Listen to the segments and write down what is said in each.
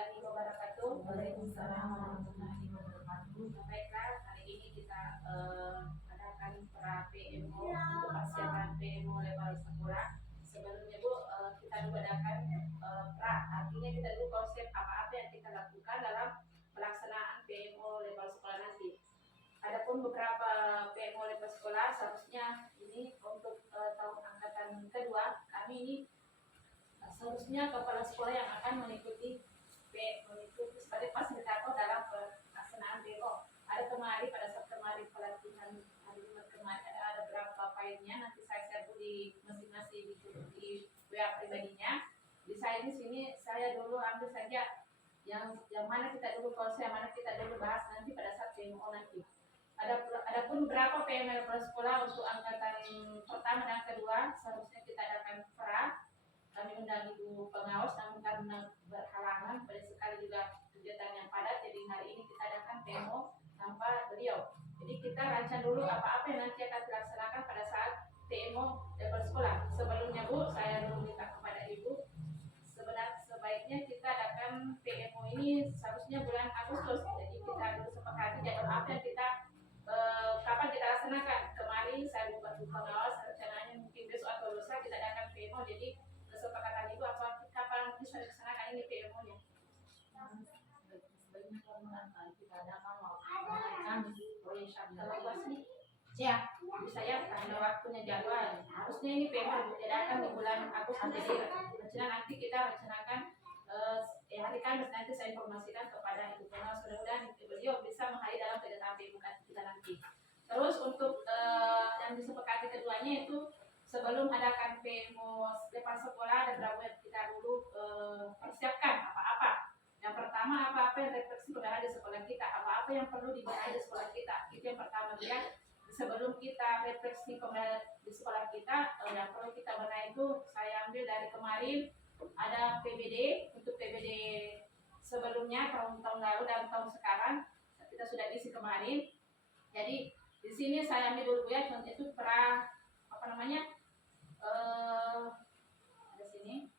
warahmatullahi wabarakatuh. Waalaikumsalam warahmatullahi wabarakatuh. Baiklah, hari ini kita adakan pra PMO untuk persiapan PMO level sekolah. Sebelumnya Bu, kita dulu adakan pra, artinya kita dulu konsep apa-apa yang kita lakukan dalam pelaksanaan PMO level sekolah nanti. Adapun beberapa PMO level sekolah seharusnya ini untuk tahun angkatan kedua, kami ini seharusnya kepala sekolah yang akan mengikuti sebagai fasilitator dalam pelaksanaan PMO. Ada kemarin pada saat kemarin pelatihan hari Jumat kemarin ada berapa poinnya, nanti saya share di masing-masing di WA pribadinya. Di saya di sini saya dulu ambil saja yang mana kita dulu konsep, yang mana kita dulu bahas nanti pada saat PMO nanti. Adapun berapa PMO sekolah untuk angkatan pertama dan kedua seharusnya kita adakan pra. Kami undang ibu pengawas, namun karena berhalangan pada sekali juga kegiatan yang padat, jadi hari ini kita adakan demo tanpa beliau. Jadi kita rancang dulu apa-apa yang nanti akan dilaksanakan pada saat demo level sekolah. Sebelumnya Bu, saya dulu minta kepada ibu, sebaiknya kita adakan PMO ini seharusnya bulan Agustus. Jadi kita dulu sepakati jadwal apa yang kita kapan kita laksanakan. Kemarin saya buka pengawas, rencananya mungkin besok atau lusa kita adakan PMO. Jadi kesepakatan itu apa kapan bisa dilaksanakan ini PMO-nya? Sebaiknya kita adakan Kamis, Kalau pasti ya bisa ya karena waktunya jadwal. Harusnya ini PMO diadakan di bulan Agustus. Jadi rencana nanti kita rencanakan hari Kamis nanti saya informasikan kepada ibu pengawas, mudah-mudahan beliau bisa menghadiri dalam kegiatan PMO kita nanti. Terus untuk yang disepakati keduanya itu sebelum adakan PMO depan sekolah ada beberapa yang kita dulu persiapkan apa-apa. Yang pertama apa-apa yang refleksi pembelajaran di sekolah kita, apa-apa yang perlu dibenahi di sekolah kita. Itu yang pertama dia. Sebelum kita refleksi pembelajaran di sekolah kita, yang perlu kita benahi itu saya ambil dari kemarin ada PBD. Untuk PBD sebelumnya tahun-tahun lalu dan tahun sekarang kita sudah isi kemarin. Jadi di sini saya ambil dulu ya, contoh itu pra apa namanya? Ada sini.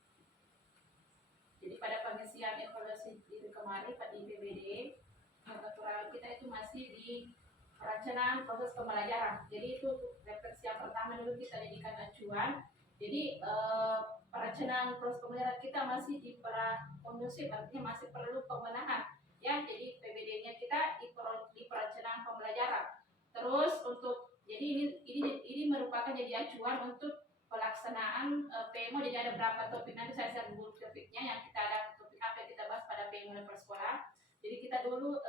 Jadi pada pengisian evaluasi diri kemarin pada PBD, kekurangan kita itu masih di perencanaan proses pembelajaran. Jadi itu refleksi yang pertama dulu kita jadikan acuan. Jadi perencanaan proses pembelajaran kita masih di pra kondusif, artinya masih perlu pembenahan. Ya, jadi PBD-nya kita di perencanaan pembelajaran. Terus untuk jadi ini merupakan jadi acuan untuk pelaksanaan PMO. Jadi ada berapa topik, nanti saya share dulu topiknya yang kita ada topik apa yang kita bahas pada PMO level sekolah. Jadi kita dulu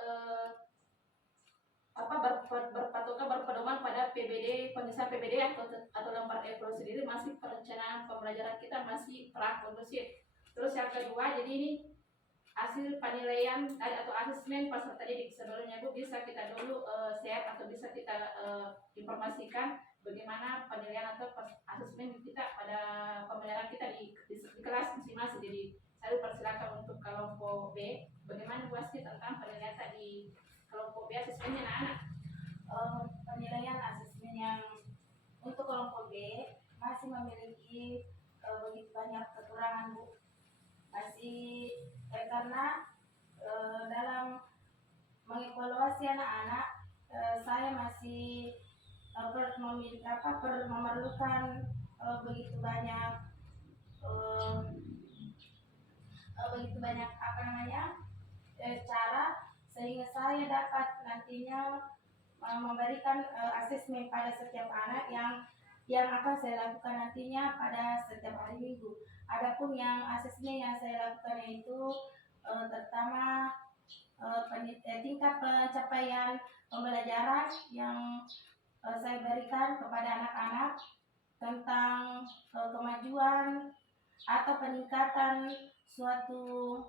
berpedoman pada PBD, pengisian PBD atau lembar evaluasi sendiri masih perencanaan pembelajaran kita masih pra kondusif. Terus yang kedua, jadi ini hasil penilaian atau asesmen peserta didik. Sebelumnya Bu bisa kita dulu share atau bisa kita informasikan bagaimana penilaian atau asesmen kita pada pembelajaran kita di kelas masing-masing. Jadi saya persilakan untuk kelompok B, bagaimana Bu Asti tentang penilaian tadi kelompok B asesmennya anak-anak? Penilaian asesmen yang untuk kelompok B masih memiliki begitu banyak kekurangan Bu. Masih karena dalam mengevaluasi anak-anak saya masih memerlukan begitu banyak apa namanya cara sehingga saya dapat nantinya memberikan asesmen pada setiap anak yang akan saya lakukan nantinya pada setiap hari Minggu. Adapun yang asesmen yang saya lakukan itu pertama tingkat pencapaian pembelajaran yang saya berikan kepada anak-anak tentang kemajuan atau peningkatan suatu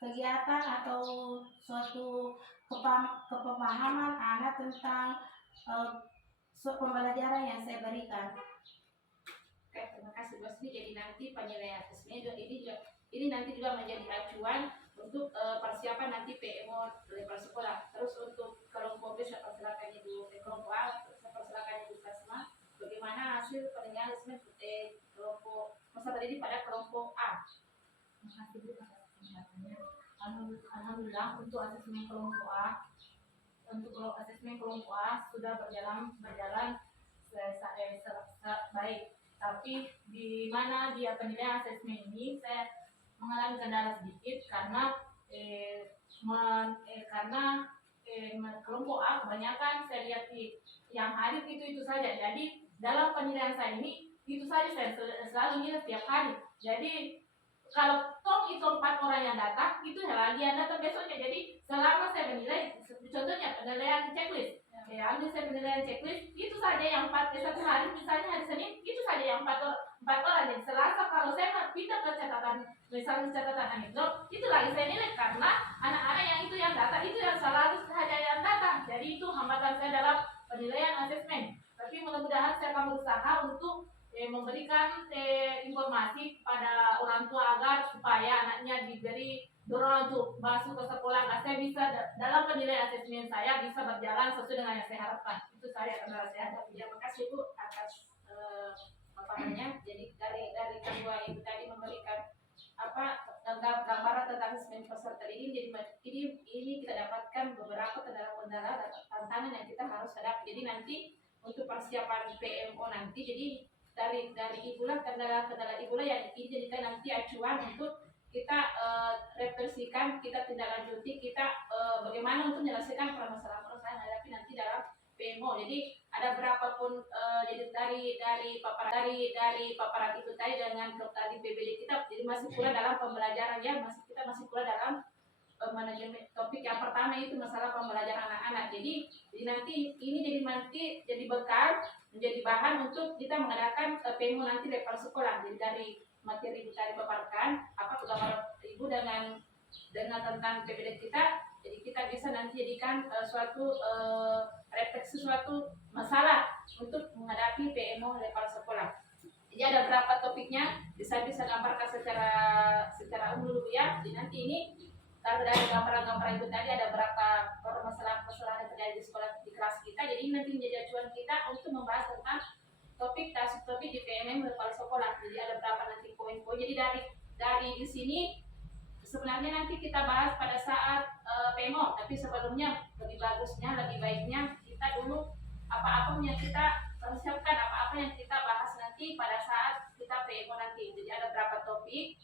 kegiatan atau suatu kepemahaman anak tentang pembelajaran yang saya berikan. Oke, terima kasih Bu Asti. Jadi nanti penilaian asesmen ini nanti juga menjadi acuan untuk persiapan nanti PMO level sekolah. Terus untuk kelompok B saya persilakan Ibu, kelompok A saya persilakan Ibu Kasma, bagaimana hasil penilaian asesmen kelompok peserta didik pada kelompok A? kasih Bu atas kesempatannya. Alhamdulillah untuk asesmen kelompok A, sudah berjalan baik. Tapi di mana dia penilaian asesmen ini saya mengalami kendala sedikit karena kelompok A kebanyakan saya lihat yang hadir itu saja. Jadi dalam penilaian saya ini itu saja saya selalu nilai setiap hari. Jadi kalau itu 4 orang yang datang itu lagi yang datang besoknya. Jadi selama saya menilai, contohnya penilaian checklist, ambil saya penilaian checklist itu saja yang 4 satu hari, misalnya hari Senin itu saja yang 4 orang. Jadi Selasa kalau saya pindah ke catatan, misalnya catatan anekdot itu lagi saya nilai karena anak-anak yang itu yang datang itu yang selalu saja yang datang. Jadi itu hambatan saya dalam penilaian asesmen. Tapi mudah-mudahan saya akan berusaha untuk memberikan informasi pada orang tua agar supaya anaknya diberi dorongan untuk masuk ke sekolah agar saya bisa dalam penilaian asesmen saya bisa berjalan sesuai dengan yang saya harapkan. Itu saya kendala saya. Terima kasih Bu atas jadi dari kedua ibu tadi memberikan gambaran tentang asesmen peserta ini. Jadi ini kita dapatkan beberapa kendala-kendala dan tantangan yang kita harus hadapi. Jadi nanti untuk persiapan PMO nanti, jadi dari ibulah kendala-kendala ibulah yang dijadikan nanti acuan untuk kita refleksikan, kita tindak lanjuti, kita bagaimana untuk menyelesaikan permasalahan-permasalahan yang hadapi nanti dalam PMO. Jadi ada berapapun jadi dari paparan itu tadi dengan tadi PBD kita, jadi masih pula dalam pembelajaran ya, kita masih pula dalam manajemen. Topik yang pertama itu masalah pembelajaran anak-anak. Jadi nanti ini jadi bekal, menjadi bahan untuk kita mengadakan PMO nanti level sekolah. Jadi dari materi ibu tadi paparkan, gambaran ibu dengan tentang PBD kita, jadi kita bisa nanti jadikan suatu refleksi suatu masalah untuk menghadapi PMO level sekolah. Jadi ada berapa topiknya, bisa gambarkan secara umum dulu ya. Jadi nanti ini kalau dari gambaran-gambaran itu tadi ada berapa permasalahan-permasalahan yang terjadi di sekolah di kelas kita. Jadi nanti menjadi acuan kita untuk membahas tentang topik di PMM level sekolah. Jadi ada berapa nanti poin-poin. Jadi dari di sini sebenarnya nanti kita bahas pada saat PMO, tapi sebelumnya lebih baiknya kita dulu apa-apa yang kita persiapkan, apa-apa yang kita bahas nanti pada saat kita PMO nanti. Jadi ada berapa topik.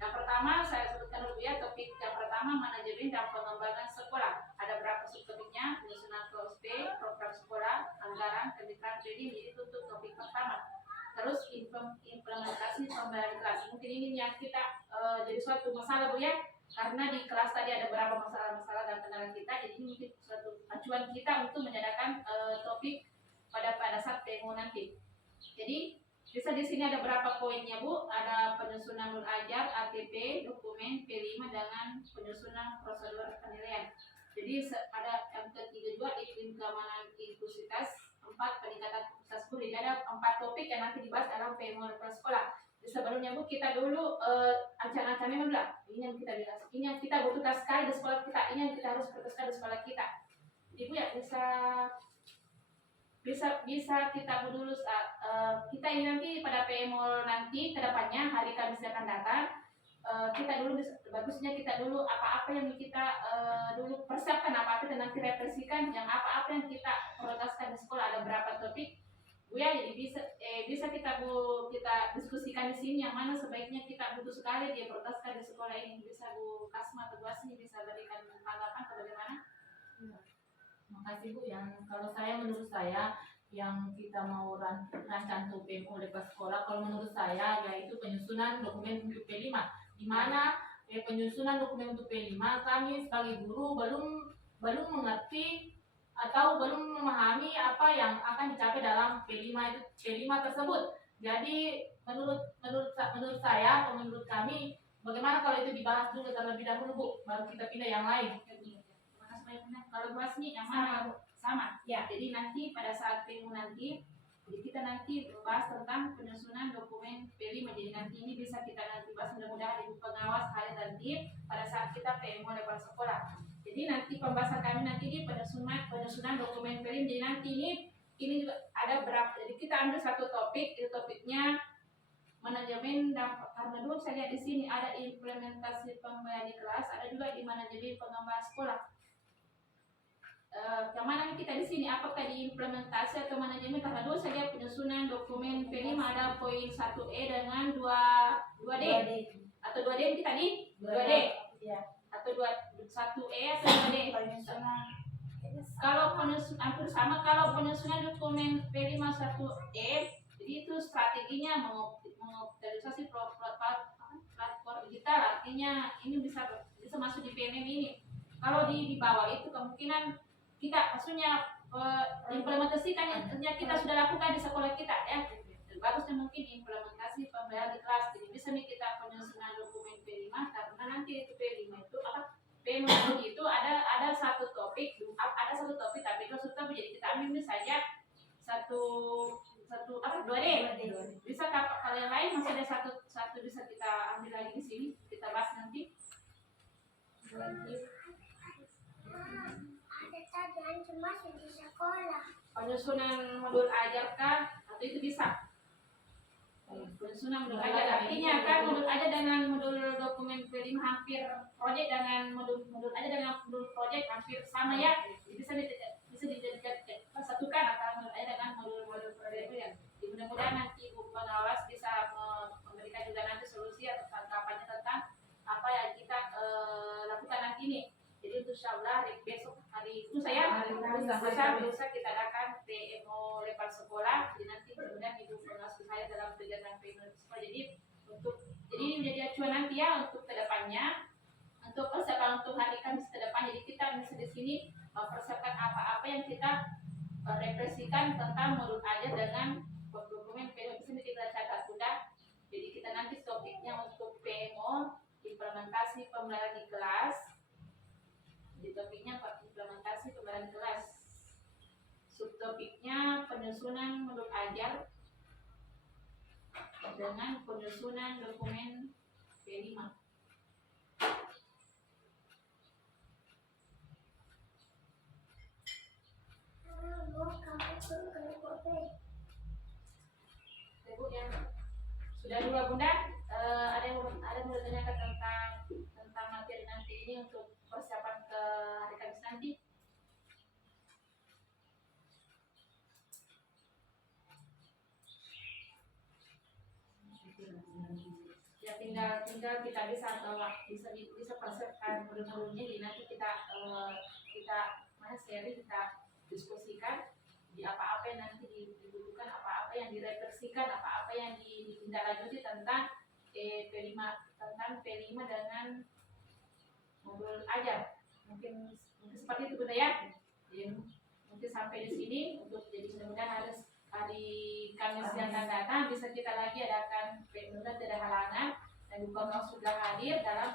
Yang pertama saya sebutkan dulu ya, topik yang pertama manajemen dan pengembangan sekolah. Ada berapa subtopiknya? Penyusunan KOSP, program sekolah, anggaran, kemitraan training. Jadi itu untuk topik pertama. Terus implementasi pembelajaran kelas. Mungkin ini yang kita jadi suatu masalah Bu ya, karena di kelas tadi ada beberapa masalah-masalah dan kendala kita. Jadi ini mungkin suatu acuan kita untuk menyediakan topik pada saat demo nanti. Jadi bisa di sini ada berapa poinnya Bu? Ada penyusunan nur ajar, ATP, dokumen, P5 dengan penyusunan prosedur penilaian. Jadi ada yang ketiga juga iklim keamanan inklusivitas, 4 peningkatan kualitas guru. Jadi ada 4 topik yang nanti dibahas dalam PMO level sekolah. Jadi sebelumnya Bu kita dulu ancang-ancangnya dulu lah. Ini yang kita bahas. Ini yang kita butuhkan sekali di sekolah kita. Ini yang kita harus butuhkan di sekolah kita. Ibu ya bisa kita dulu kita ini nanti pada PMO nanti kedepannya hari Kamis akan datang, kita dulu bagusnya kita dulu apa-apa yang kita dulu persiapkan, apa-apa dan nanti refleksikan yang apa-apa yang kita prioritaskan di sekolah. Ada berapa topik Bu ya, jadi bisa kita diskusikan di sini yang mana sebaiknya kita butuh sekali dia prioritaskan di sekolah ini. Bisa Bu Kasma atau Bu Asni bisa berikan tanggapan atau bagaimana? Makasih Bu. Yang kalau menurut saya yang kita mau rancang untuk PMO level sekolah, kalau menurut saya yaitu penyusunan dokumen untuk P5, di mana penyusunan dokumen untuk P5 kami sebagai guru belum mengerti atau belum memahami apa yang akan dicapai dalam P5 tersebut. Jadi menurut saya atau menurut kami, bagaimana kalau itu dibahas dulu terlebih dahulu Bu, baru kita pindah yang lain. Kalau bahas nih yang mana sama ya. Jadi nanti pada saat PMO nanti, jadi kita nanti bahas tentang penyusunan dokumen P5. Jadi nanti ini bisa kita nanti bahas, mudah-mudahan ibu pengawas hari nanti pada saat kita PMO level sekolah. Jadi nanti pembahasan kami nanti di penyusunan dokumen P5. Jadi nanti ini juga ada berapa. Jadi kita ambil satu topik, itu topiknya manajemen dampak, karena dulu saya lihat di sini ada implementasi pembelajaran di kelas, ada juga di manajemen pengembangan sekolah. Yang mana kita di sini, apakah di implementasi atau manajemen? Karena dulu saya lihat penyusunan dokumen P5 ada poin 1E dengan 2D atau 2D kita di 2D atau 1E atau 2D. Kalau penyusunan hampir sama, kalau penyusunan dokumen P5 1E, jadi itu strateginya mengoptimalisasi platform digital, artinya ini bisa masuk di PMM ini. Kalau di bawah itu kemungkinan kita maksudnya implementasikan yang kita sudah lakukan di sekolah kita ya. Bagusnya mungkin implementasi pembelajaran di kelas. Jadi bisa nih kita penyusunan dokumen P5 karena nanti itu P5 itu apa? P5 itu ada satu topik tapi itu satu topik, jadi kita ambil saja satu apa 2D. Bisa kalau yang lain masih ada satu bisa kita ambil lagi di sini, kita bahas nanti. Cuma di sekolah. Penyusunan modul ajar kah? Atau itu bisa? Penyusunan modul ajar artinya kan modul ajar dengan modul dokumen P5 hampir proyek dengan modul ajar dengan modul proyek hampir sama ya. Bisa dijadikan satukan antara modul ajar dengan modul proyek ya. Mudah-mudahan nanti ibu pengawas bisa memberikan juga nanti solusi atau tanggapannya tentang apa yang kita lakukan nanti ini. Jadi insyaallah besok hari itu saya bisa kita adakan PMO level sekolah. Jadi nanti kemudian ibu pengawas saya dalam kegiatan PMO sekolah. Jadi menjadi acuan nanti ya untuk kedepannya, untuk persiapan untuk hari Kamis ke depan. Jadi kita bisa di sini mempersiapkan apa-apa yang kita represikan tentang modul ajar dengan dokumen PMO. Di sini kita catat sudah. Jadi kita nanti topiknya untuk PMO implementasi pembelajaran di kelas. Di topiknya implementasi pembelajaran kelas, subtopiknya penyusunan modul ajar dengan penyusunan dokumen P5. Ibu yang sudah dua bunda, ada yang mau ditanyakan tentang materi nanti ini untuk persiapan ke hari Kamis nanti. Ya tinggal kita bisa persiapkan modul-modulnya. Jadi nanti kita seri kita diskusikan di apa-apa yang nanti dibutuhkan, apa-apa yang direfleksikan, apa-apa yang ditindaklanjuti tentang P5 dengan modul ajar. Mungkin seperti itu Bunda ya. Jadi mungkin sampai di sini untuk jadi mudah-mudahan hari Kamis yang akan datang bisa kita lagi adakan mudah tidak halangan dan bukan sudah hadir dalam